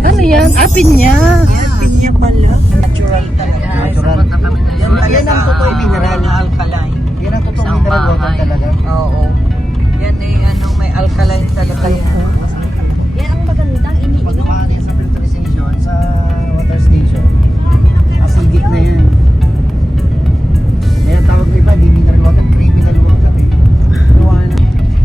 Ano yan? Pinya. Pinya pala. Natural talaga. Natural. Yan ang totoo mineral na alkaline. Yan ang totoong mineral water talaga. Oo. Yan ay may alkaline talaga yan. Yan ang magandang iniinom. Pagkuhaan yan sa filtration, sa water station, acidic na yan. Kaya tawag na iba, di mineral water, criminal water eh.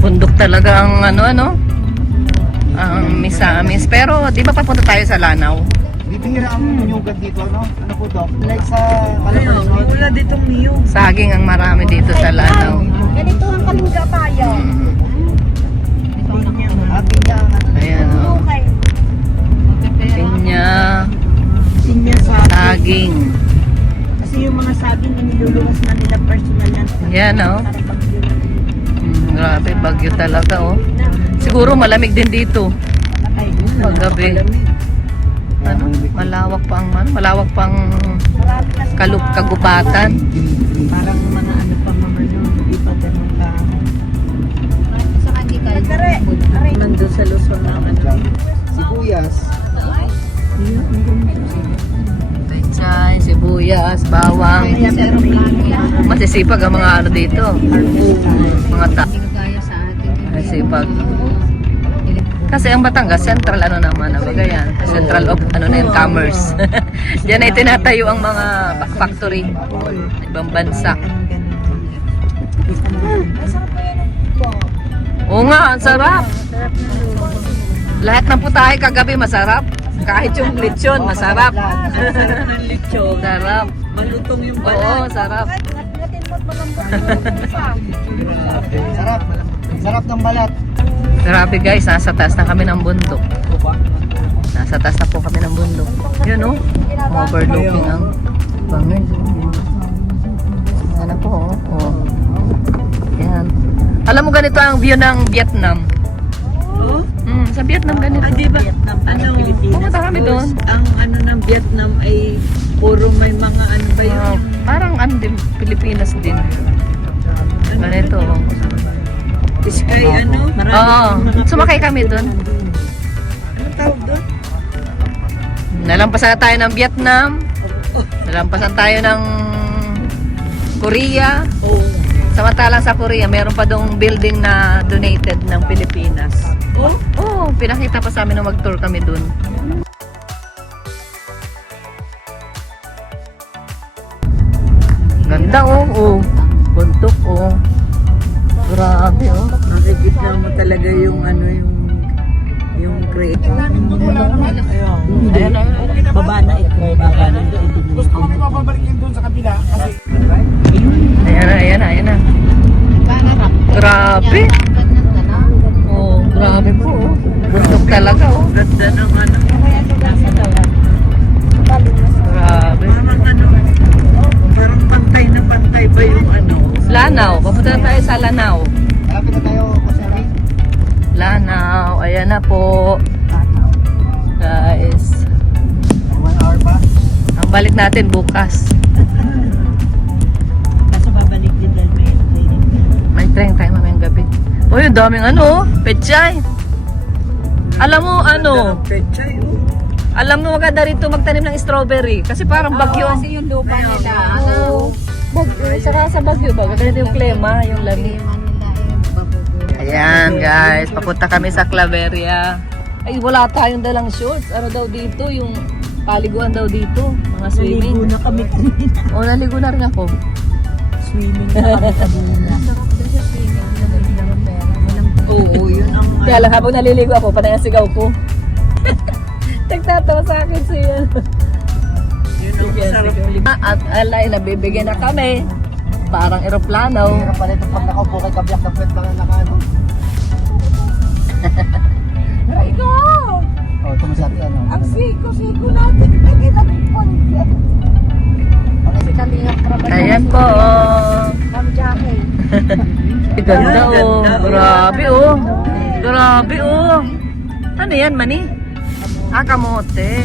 Bundok talaga ang ang misamis. Pero di ba papunta tayo sa Lanao? Bibihira ang nyugad dito, no? Ano po, Doc? Like sa Palapanon. Wala ditong niyog. Saging ang marami dito sa Lanao. Ganito ang kalungga tayo. Atin niya ang ano. Ayan o. Okay. Pinya. Pinya sa Saging. kasi yung mga saging niluluwas na nila personal lang. Yan o. Grabe, bagyo talaga o. Siguro malamig din dito. Paggabi. Ano? Malawak pang kagubatan. Parang mga ano pa naman yun. Hindi pa ganun ka. Saka hindi tayo. Nandun sa Luzon na Sibuyas. Pechay, sibuyas, bawang. Masisipag ang mga ano dito. Mga Gaya sa atin. masisipag. Kasi ang Batangas, central naman, Bagayan. Central of commerce. Diyan ay tinatayo ang mga factory. Ibang bansa. Oo nga, ang sarap. Lahat ng putahe kagabi masarap. Kahit yung lechon, masarap. ng lechon. Sarap. Malutong yung Oo, sarap. Sarap. Sarap ng balat. Grabe guys, nasa taas na kami ng bundok. Nasa taas na po kami ng bundok. Yun oh, overlooking ang bangin. Ano po oh. Yan. Alam mo ganito ang view ng Vietnam. Oh? Sa Vietnam ganito. Ah, di ba? Pumunta kami doon. Ang ano ng Vietnam ay puro may mga ano ba yun? Parang din, Pilipinas din. Ganito oh. Sky ano? Oo, sumakay kami doon. Ano tawag doon? Nalampasan na tayo ng Vietnam. Nalampasan tayo ng Korea. Oo. Samantalang sa Korea, meron pa dong building na donated ng Pilipinas. Oh? Oo, pinakita pa sa amin nung mag-tour kami dun. Ganda oh. Buntok oh. Grabe oh. Makikita mo talaga yung ano yung creator. Ayun. Baba na ito. Baba na ito. Gusto ko mapapabalikin doon sa kabila kasi Ayan na. Grabe. Oh, grabe po oh. Buntok talaga oh. Ganda ng ano. Grabe. Parang pantay na pantay ba yung ano? Lanao, papunta na tayo sa Lanao. malapit na tayo kasi Lanao, ayan na po. Guys, 1 hour pa. ang balik natin bukas. Kaso babalik din dahil may training. May train tayo mamayang gabi. Uy, ang daming pechay. Alam mo Pechay, oh. alam mo maganda rito magtanim ng strawberry kasi parang bagyo. Kasi yung lupa nila. Bagyo, saka sa bagyo ba? Ganito yung klima, yung lamig. Ayan guys, papunta kami sa Claveria. Ay, wala tayong dalang shorts. Ano daw dito, yung paliguan daw dito, mga Naligo swimming. na kami kanina. O, naligo na rin ako. Swimming na kami kanina. Oo, yun ang Kaya lang habang naliligo ako, panay ang sigaw ko. Nagtatawa sa akin siya. yun ang sarap. At alay, nabibigyan na kami. Parang eroplano. Hirap pala ito pag nakaupo kay kabyak ng pwet lang na ano. Ay ko! Oh, tumasati ano. Ang siko natin. Nagilapon. Okay. Kalingap trabaho. Ayan po. Ma'am Jackie. Ganda Yan, oh. ganda, oh. Grabe oh. Grabe oh. Ano yan, mani? Ah, kamote.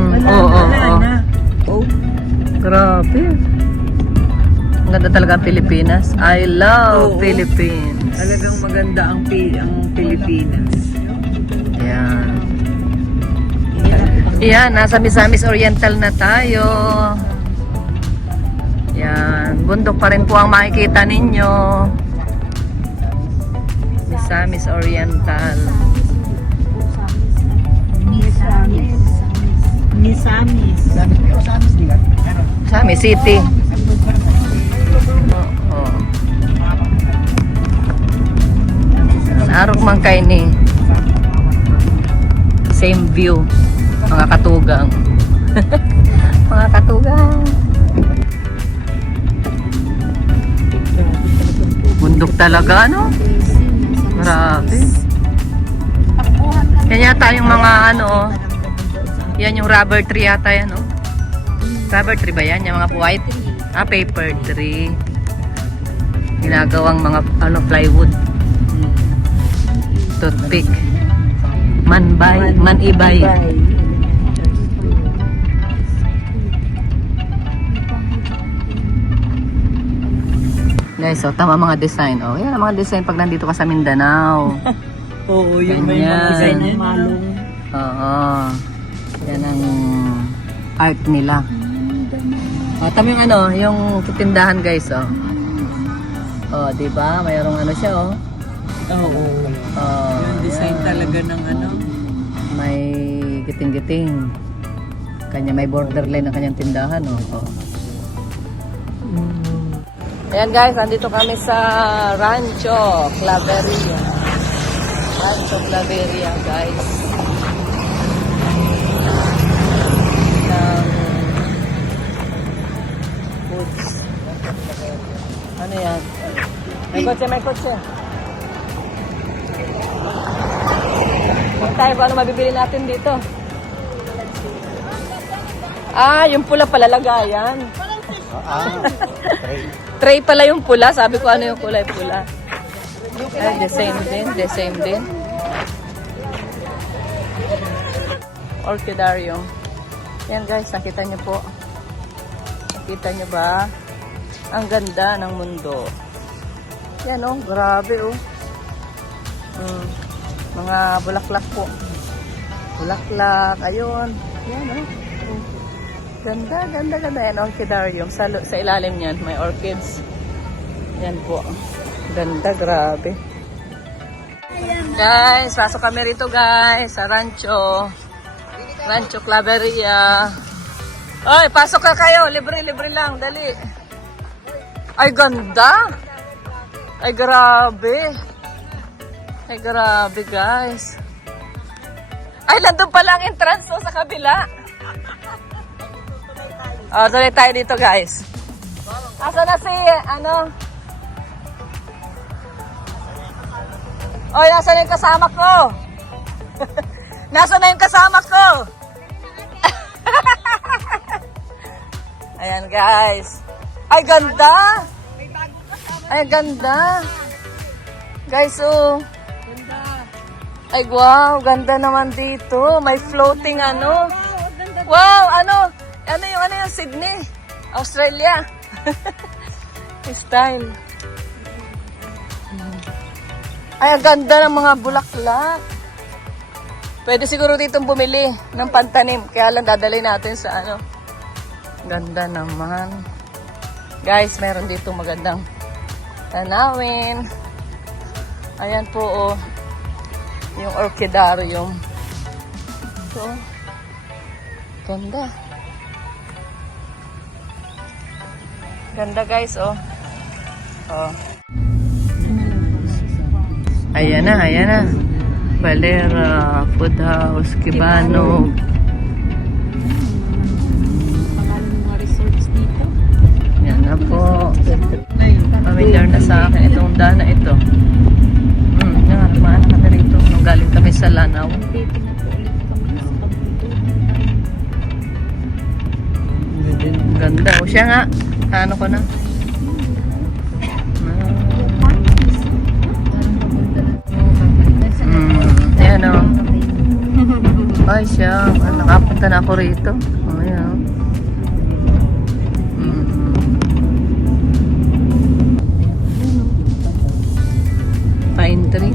Wala Oo, na, oo, wala oo. na. Oh, Grabe. Ang ganda talaga ang Pilipinas. I love Oo. Philippines. talagang maganda ang Pilipinas. Ayan. Ayan, nasa Misamis Oriental na tayo. Ayan, bundok pa rin po ang makikita ninyo. Misamis Oriental. Misamis. Sabi ko sa amin sila. Misamis City. Oo. Arok man kay ni. Same view. Mga katugang. Mga katugang. Bundok talaga, no? Grabe. Yan yata yung mga ano, yan yung rubber tree yata yan, no? Rubber tree ba yan? Yung mga white? Ah, paper tree. Ginagawang mga ano, plywood. Toothpick. Manbay, manibay. Guys, so tama mga design. Oh, yan ang mga design pag nandito ka sa Mindanao. Oo, yung may Ganyan. mga design ng malong. Oo. Yan ang art nila. Oh, tama yung ano, yung tindahan guys, oh. Oh, 'di ba? Mayroong ano siya, oh. Oo. Oh, Yung design yan. talaga ng ano. May giting-giting. Kanya may borderline ang kanyang tindahan, oh. Oh. Ayan guys, nandito kami sa Rancho Claveria. Rancho Claveria, guys. Ng foods. Ano yan? May kotse, may kotse. Kung tayo ba ano mabibili natin dito? Ah, yung pula pala lagayan. Tray pala yung pula. Sabi ko ano yung kulay pula. Ay, the same din. The same din. Orchidarium. Yan guys, nakita nyo po. Nakita nyo ba? Ang ganda ng mundo. Yan oh, grabe oh. Mga bulaklak po. Bulaklak, ayun. Yan oh. Ganda, ganda, ganda. Yan, orchidarium. Sa ilalim niyan, may orchids. Yan po. Ganda, grabe. Guys, pasok kami rito guys, sa Rancho. Rancho Claveria. Ay, pasok ka kayo. Libre, libre lang. Dali. Ay, ganda. Ay, grabe. Ay, grabe guys. Ay, nandun pala ang entrance sa kabila. Oh, tuloy tayo dito guys. Asa na si, ano? Oy, nasa na yung kasama ko? Nasa na yung kasama ko? Ayan guys. Ay, ganda! Ay, ganda! Guys, oh. Ay, wow, ganda naman dito. May floating ano. Wow, ano? Ano yung Sydney? Australia. Style. Ay, ang ganda ng mga bulaklak. Pwede siguro ditong bumili ng pantanim. Kaya lang dadalhin natin sa ano. Ganda naman. Guys, meron dito magandang tanawin. Ayan po, oh. Yung orchidarium. So, ganda. Ganda guys, oh. Oh. Ayan na, ayan na. Valera, Food House, Kibanog. Yan na po. Familiar na sa akin itong daan na ito. Naman kami rito nung galing kami sa Lanao. Ganda. O siya nga. Ano ko na. Ay, siya. Nakapunta na ako rito. Oh, ayan. Pine tree.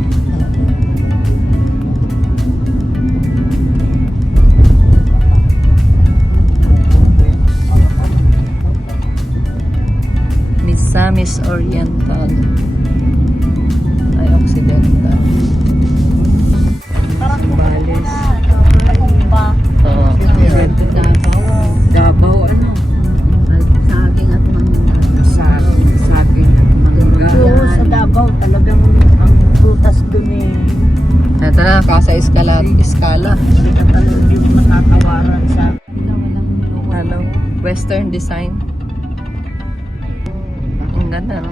Misamis Oriental. Ay, Occidental. Balis. Oo. Davao, ano? Saging at mangga. Saging at mangga. Oo, sa Davao talagang ang prutas dun eh. Ito na, Casa Escala. Hindi ka talaga hindi makakawaran sa Ano? Western design. Ang ganda, no?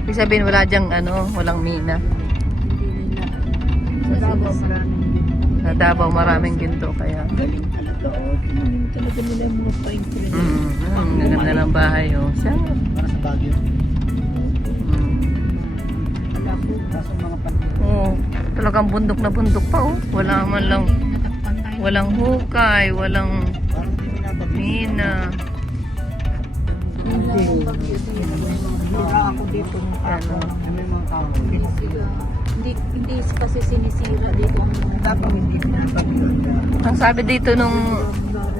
Ibig sabihin, wala dyang, walang mina. sa Davao brand. Sa Davao, maraming ginto, kaya. Galing talaga, oh. Tinanin talaga nila yung mga pine tree. Ang ganda ng bahay, oh. Siya. Para sa Baguio. Wala ko, kaso mga Oh, talagang bundok na bundok pa, oh. Wala man lang, walang hukay, walang Parang hindi binabagyo. mina. Hindi. Hira ako dito ng Ano? May mga kahoy. Hindi kasi sinisira dito ang Tapos hindi pinapagyo. Ang sabi dito nung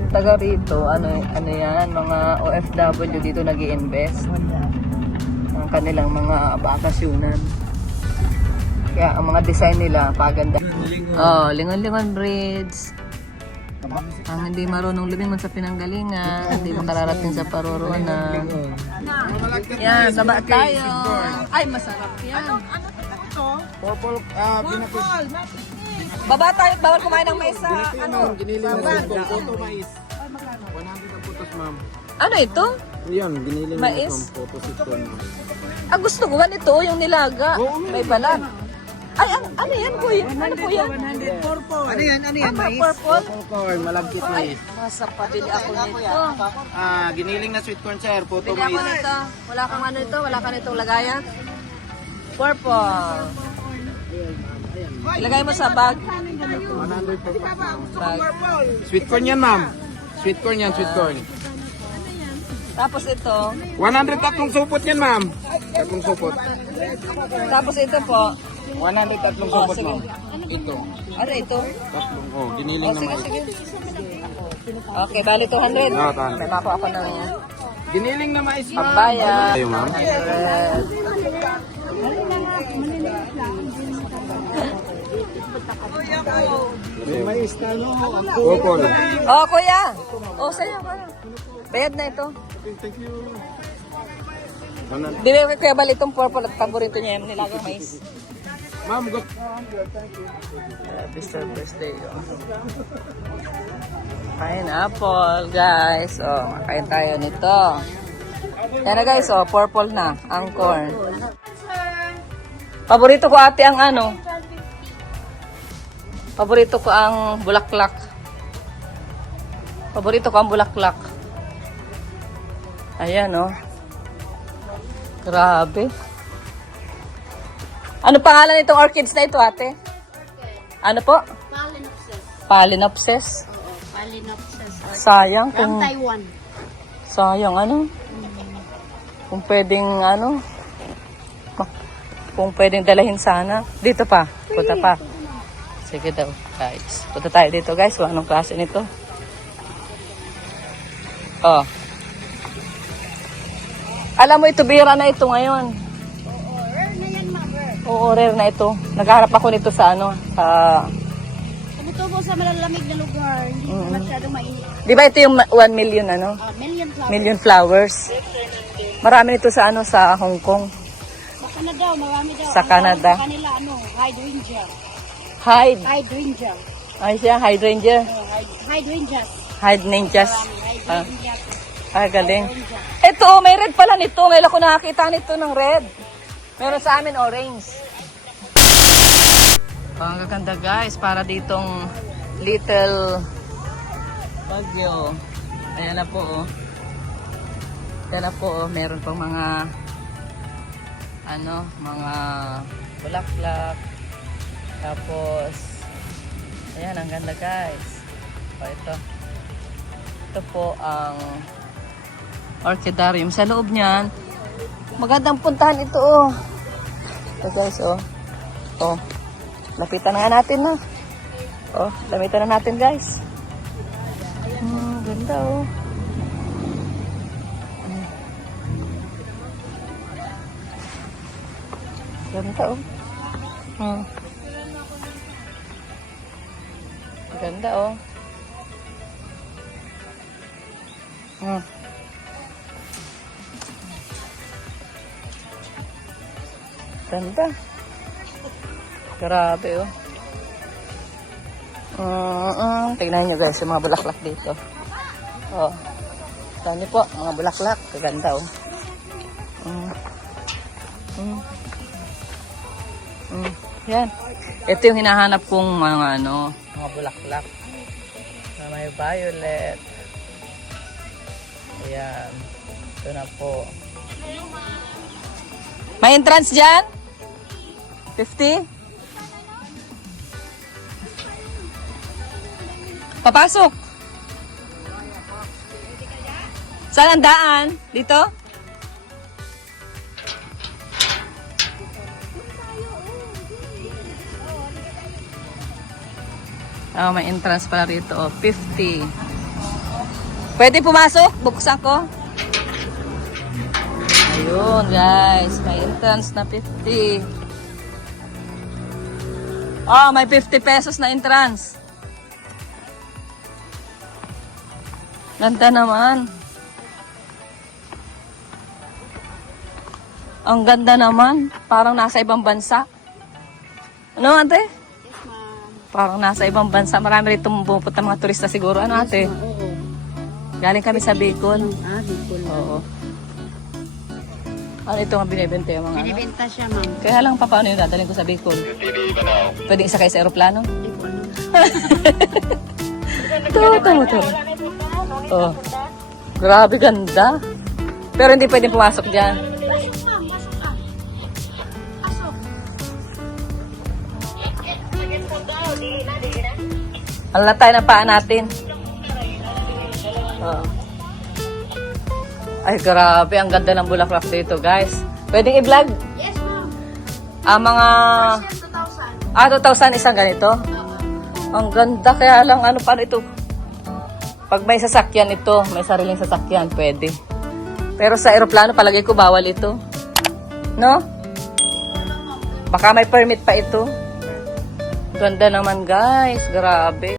taga rito, ano yan, mga OFW dito nag-i-invest. Wala. Ang kanilang mga bakasyunan. Kaya ang mga design nila, paganda. Oh, Lingon-Lingon Bridge. Ang hindi marunong lumingon sa pinanggalingan, hindi makararating sa paroroonan. Yan, baba tayo. Ay, masarap yan. Purple, pinakis. Baba tayo, bawal kumain ng mais sa Giniling na photo mais. 100 ang putos, ma'am. Ano ito? Yan, giniling na Mais? ma'am. Photos ito. Ah, gusto ko ganito, yung nilaga. May balat. Ay, ano yan po yun? Ano po yan? Ano yan? Ano yan? Ah, purple? Purple corn, malagkit mais. Nasa pabili ako nito. Giniling na sweet corn, sir. Photo Bili ako mais. nito. Wala kang ano ito? Wala kang itong lagayan? Purple. Ilagay mo sa bag. 100 per pack, ma'am. Bag. Sweet corn yan, ma'am. Sweet corn yan, sweet corn. Tapos ito. 100 tatlong supot yan, ma'am. Tatlong supot. Tapos ito po. 100 tatlong Oh, supot, sige. ma'am. Ito. Ano ito? Tatlong, giniling Oh, na sige, mais. sige. Okay, bali 200. Oo, tama. May mako ako ng Giniling na mais, ma'am. papaya. Ayo, ma'am. Red. May mais na, no? Purple. Oh, kuya. Oh, sa'yo. Bayad na ito. Thank you. Bili ko kuya bali itong purple at paborito niya yung nilagang mais. Ma'am, good. Mr. Birthday. Oh. Pineapple, guys. Oh, makain tayo nito. Yan na guys, oh, purple na ang corn. Paborito ko ate ang ano. Paborito ko ang bulaklak. Paborito ko ang bulaklak. Ayan, oh. Grabe. Ano pangalan nitong orchids na ito, ate? Ano po? Palinopsis. Palinopsis. Oo, Palinopsis. Sayang From kung Taiwan. sayang ano. Kung pwedeng ano. Kung pwedeng dalahin sana. Dito pa. Punta pa. Sige daw, guys. Punta tayo dito, guys. Kung anong klase nito. Oh. Alam mo, ito bira na ito ngayon. Oo, rare na ito. Naghaharap ako nito sa ano, sa... Tumutubo sa malalamig na lugar. Hindi masyadong mainit. Di ba ito yung 1 million, ano? Million flowers. Million flowers. Marami nito sa ano, sa Hong Kong. Sa Canada, marami daw. Sa Canada. Sa kanila, hydrangea. Hide. Hydrangea. Ay siya, hydrangea. Hydrangeas. Hydrangeas. Ah, Hydrangeas. galing. Ito, may red pala nito. Ngayon ako nakakita nito ng red. Meron sa amin orange. Ang gaganda guys, para ditong little Baguio. Ayan na po oh. Ayan na po oh, meron pang mga ano, mga bulaklak. Tapos ayan, ang ganda guys. Ito. Ito po ang orchidarium. Sa loob niyan, magandang puntahan ito, oh. Ito guys, oh. Oh. Lapitan na nga natin, no? Oh, lapitan na natin, guys. Ganda, oh. Ganda, oh. Ganda, oh. Ganda. Grabe, oh. Tignan nyo guys, yung mga bulaklak dito. Oh. Tignan nyo po, mga bulaklak. Kaganda, oh. Yan. Ito yung hinahanap kong mga mga bulaklak. Na may violet. Ayan. Ito na po. May entrance dyan? 50? Papasok. Saan ang daan? Dito? Oh, may entrance pala rito. Oh, 50. Pwede pumasok? Buksan ko. Ayun, guys. May entrance na 50. Oh, may 50 pesos na entrance. Ganda naman. Ang ganda naman. Parang nasa ibang bansa. Ano, ate? Parang nasa ibang bansa. Marami rito pumupunta mga turista siguro. Ano, ate? Oo. Galing kami sa Bicol. Bicol. Oo. Ano ito nga binibenta yung mga ano? Binibenta siya, ma'am. Kaya lang pa, paano yung dadalhin ko sa Bicol? Pwede isa kayo sa aeroplano? Ito. Oh. Grabe ganda. Pero hindi pwedeng pumasok dyan. Alam na tayo ng paa natin. Oh. Ay, grabe. Ang ganda ng bulaklak dito, guys. Pwedeng i-vlog? Yes, ma'am. Mga... 2,000 isang ganito? Ang ganda. Kaya lang, paano ito? Pag may sasakyan ito, may sariling sasakyan, pwede. Pero sa aeroplano, palagay ko, bawal ito. No? Baka may permit pa ito. Ganda naman, guys. Grabe.